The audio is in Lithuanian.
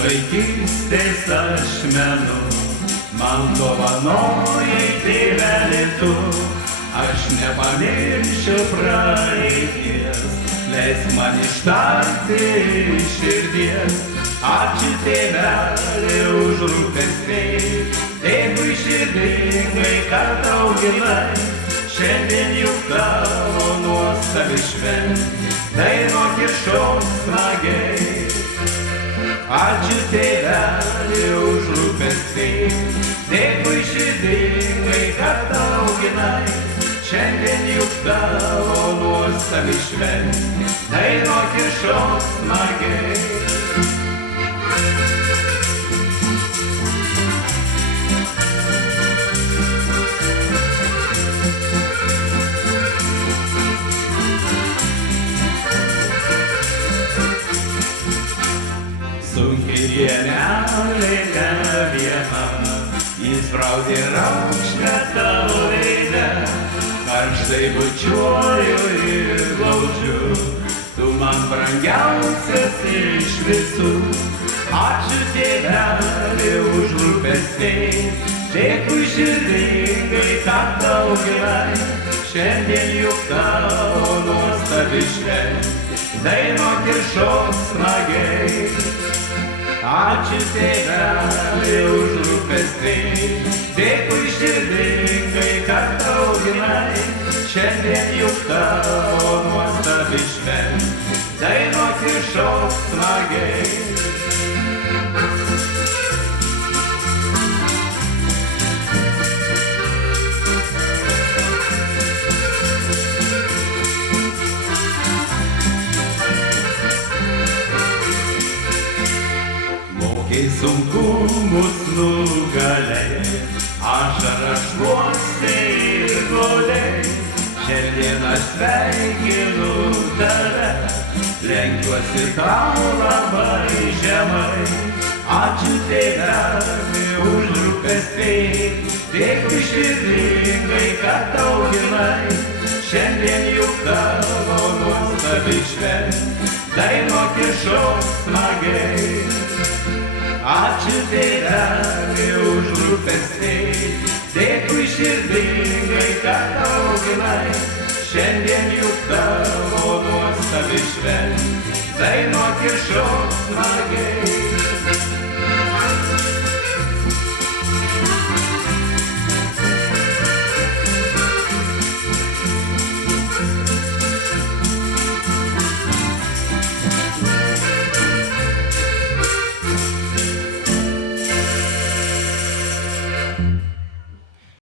Vaikystės ašmenų man dovanojai tėveli tu. Aš nepamiršiu praeities, leisk man ištarti iš širdies. Ačiū tėveli už rūpestį, dėkui širdingai, kad auginai. Šiandien juk tavo nuostabi šventė, dainuok ir šok smagiai. Ačiū tėveli už rūpestį, dėkui širdingai, kad auginai. Šiandien juk tavo nuostabi šventė, dainuok ir šok smagiai. Sunkiai dienelė ne viena, įspraudė raukšlę tavo veide. Karštai bučiuoju ir glaudžiu, tu man brangiausias iš visų. Ačiū tėveli už rūpestį, dėkui širdingai, kad auginai. Šiandien juk tavo nuostabi šventė, dainuok ir šok smagiai. Ačiū tėveli už rūpestį, dėkui širdingai, kad auginai. Šiandien juk tavo nuostabi šventė, dainuok ir šok smagiai. Kai sunkumus nugalėjai, ašaras šluostei ir glaudei. Šiandien aš sveikinu tave, lenkiuosi tau labai žemai. Ačiū tėveli už rūpestį, dėkui širdingai, kad auginai. Šiandien juk tavo nuostabi šventė, dainuok ir šok smagiai. Ačiū tėveli už rūpestį, dėkui širdingai, kad auginai. Šiandien juk tavo nuostabi šventė, dainuok ir šok smagiai.